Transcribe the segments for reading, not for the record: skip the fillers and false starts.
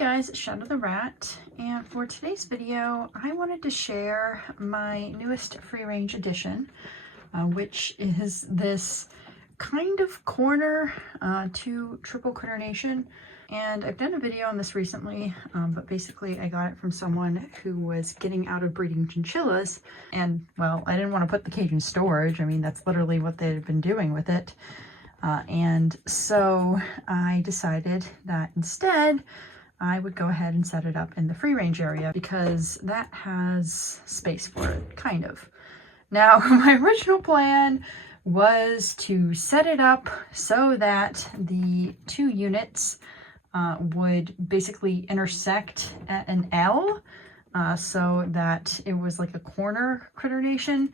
Guys, it's Shadow the Rat, and for today's video I wanted to share my newest free range addition, which is this kind of corner to triple critter nation. And I've done a video on this recently, but basically I got it from someone who was getting out of breeding chinchillas, and well, I didn't want to put the cage in storage. I mean, that's literally what they'd been doing with it. And so I decided that instead I would go ahead and set it up in the free range area because that has space for it, kind of. Now, my original plan was to set it up so that the two units would basically intersect at an L, so that it was like a corner critter nation.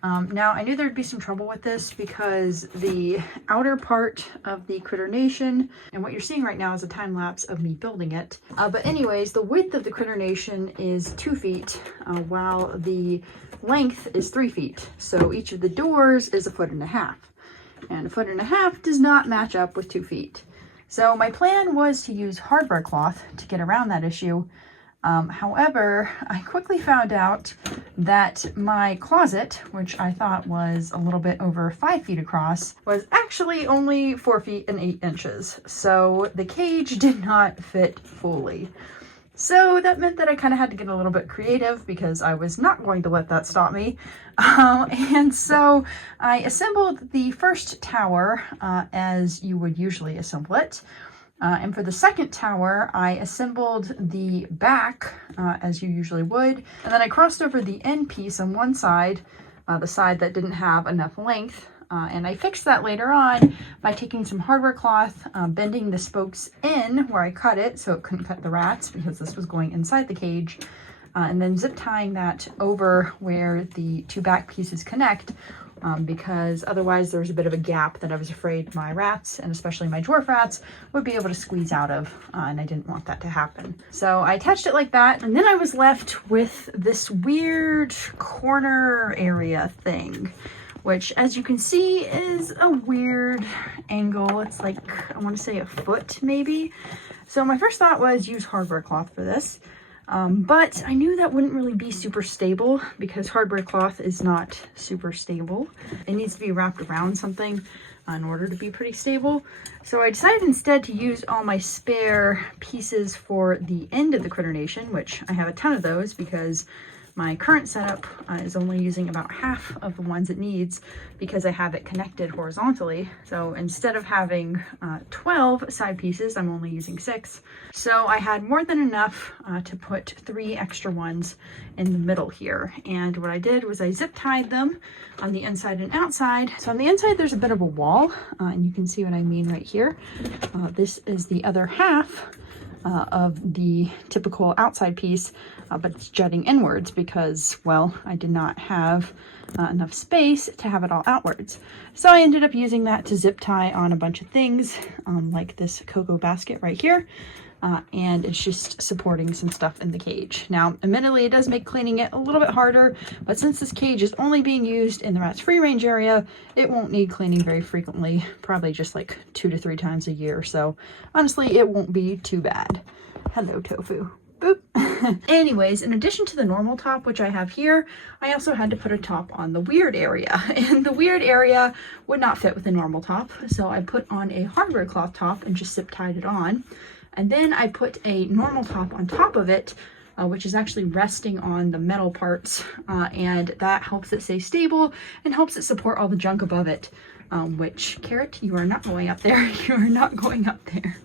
Now, I knew there'd be some trouble with this because the outer part of the critter nation, and what you're seeing right now is a time lapse of me building it. But anyways, the width of the critter nation is 2 feet, while the length is 3 feet. So each of the doors is 1.5 feet. And 1.5 feet does not match up with 2 feet. So my plan was to use hardware cloth to get around that issue. However, I quickly found out that my closet, which I thought was a little bit over 5 feet across, was actually only 4 feet and 8 inches. So the cage did not fit fully. So that meant that I kind of had to get a little bit creative because I was not going to let that stop me. And so I assembled the first tower as you would usually assemble it. And for the second tower, I assembled the back as you usually would. And then I crossed over the end piece on one side, the side that didn't have enough length. And I fixed that later on by taking some hardware cloth, bending the spokes in where I cut it so it couldn't cut the rats because this was going inside the cage. And then zip tying that over where the two back pieces connect. Because otherwise there's a bit of a gap that I was afraid my rats, and especially my dwarf rats, would be able to squeeze out of, and I didn't want that to happen. So I attached it like that, and then I was left with this weird corner area thing, which, as you can see, is a weird angle. It's like, I want to say a foot maybe. So my first thought was use hardware cloth for this. But I knew that wouldn't really be super stable because hardware cloth is not super stable. It needs to be wrapped around something in order to be pretty stable. So I decided instead to use all my spare pieces for the end of the critter nation, which I have a ton of those because my current setup is only using about half of the ones it needs because I have it connected horizontally. So instead of having 12 side pieces, I'm only using 6. So I had more than enough to put 3 extra ones in the middle here. And what I did was I zip tied them on the inside and outside. So on the inside, there's a bit of a wall, and you can see what I mean right here. This is the other half of the typical outside piece, but it's jutting inwards because, well, I did not have enough space to have it all outwards. So I ended up using that to zip tie on a bunch of things, like this cocoa basket right here. And it's just supporting some stuff in the cage. Now, admittedly, it does make cleaning it a little bit harder, but since this cage is only being used in the rat's free range area, it won't need cleaning very frequently, probably just like 2 to 3 times a year. So honestly, it won't be too bad. Hello, Tofu. Boop. Anyways, in addition to the normal top, which I have here, I also had to put a top on the weird area. And the weird area would not fit with the normal top. So I put on a hardware cloth top and just zip tied it on. And then I put a normal top on top of it, which is actually resting on the metal parts, and that helps it stay stable and helps it support all the junk above it, which, Carrot, you are not going up there. You are not going up there.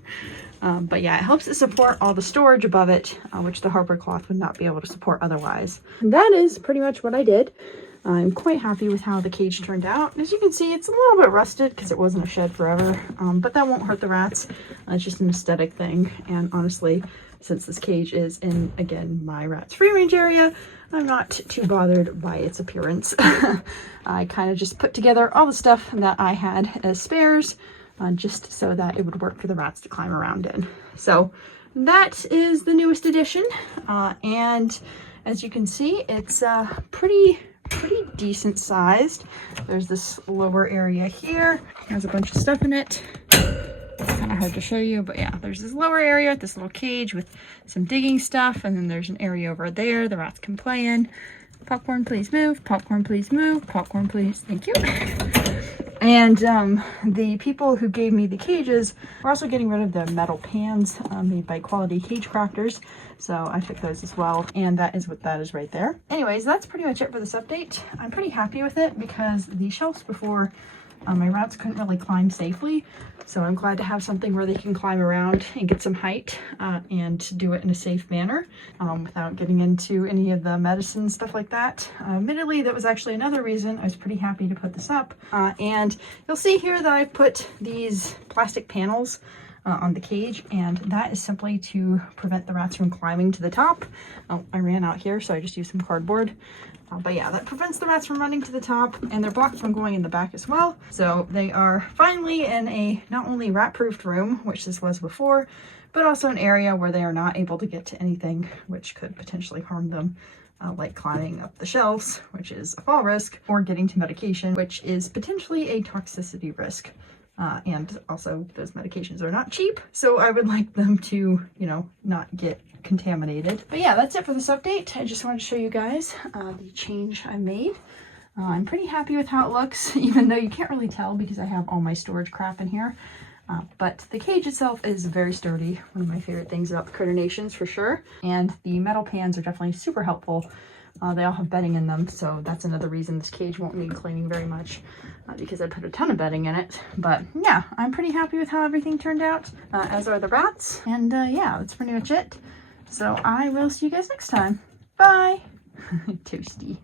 But yeah, it helps it support all the storage above it, which the hardware cloth would not be able to support otherwise. And that is pretty much what I did. I'm quite happy with how the cage turned out. As you can see, it's a little bit rusted because it wasn't a shed forever, but that won't hurt the rats. It's just an aesthetic thing. And honestly, since this cage is in, again, my rat's free range area, I'm not too bothered by its appearance. I kind of just put together all the stuff that I had as spares, just so that it would work for the rats to climb around in. So that is the newest addition. And as you can see, it's pretty decent sized. There's this lower area here, has a bunch of stuff in it. It's kind of hard to show you, but yeah, there's this lower area, this little cage with some digging stuff, and then there's an area over there the rats can play in. Popcorn, please move. Popcorn, please move. Popcorn, please. Thank you. And the people who gave me the cages were also getting rid of the metal pans made by Quality Cage Crafters. So I took those as well. And that is what that is right there. Anyways, that's pretty much it for this update. I'm pretty happy with it because the shelves before, my rats couldn't really climb safely. So I'm glad to have something where they can climb around and get some height and do it in a safe manner without getting into any of the medicine stuff like that. Admittedly, that was actually another reason I was pretty happy to put this up. And you'll see here that I put these plastic panels on the cage, and that is simply to prevent the rats from climbing to the top. Oh, I ran out here, so I just used some cardboard. But yeah, that prevents the rats from running to the top, and they're blocked from going in the back as well. So they are finally in a not only rat-proofed room, which this was before, but also an area where they are not able to get to anything which could potentially harm them, like climbing up the shelves, which is a fall risk, or getting to medication, which is potentially a toxicity risk. And also those medications are not cheap, so I would like them to, you know, not get contaminated. But yeah, that's it for this update. I just wanted to show you guys the change I made. I'm pretty happy with how it looks, even though you can't really tell because I have all my storage crap in here. But the cage itself is very sturdy. One of my favorite things about the Critter Nations for sure. And the metal pans are definitely super helpful. They all have bedding in them, so that's another reason this cage won't need cleaning very much because I put a ton of bedding in it. But yeah, I'm pretty happy with how everything turned out, as are the rats. And yeah, that's pretty much it. So I will see you guys next time. Bye! Toasty.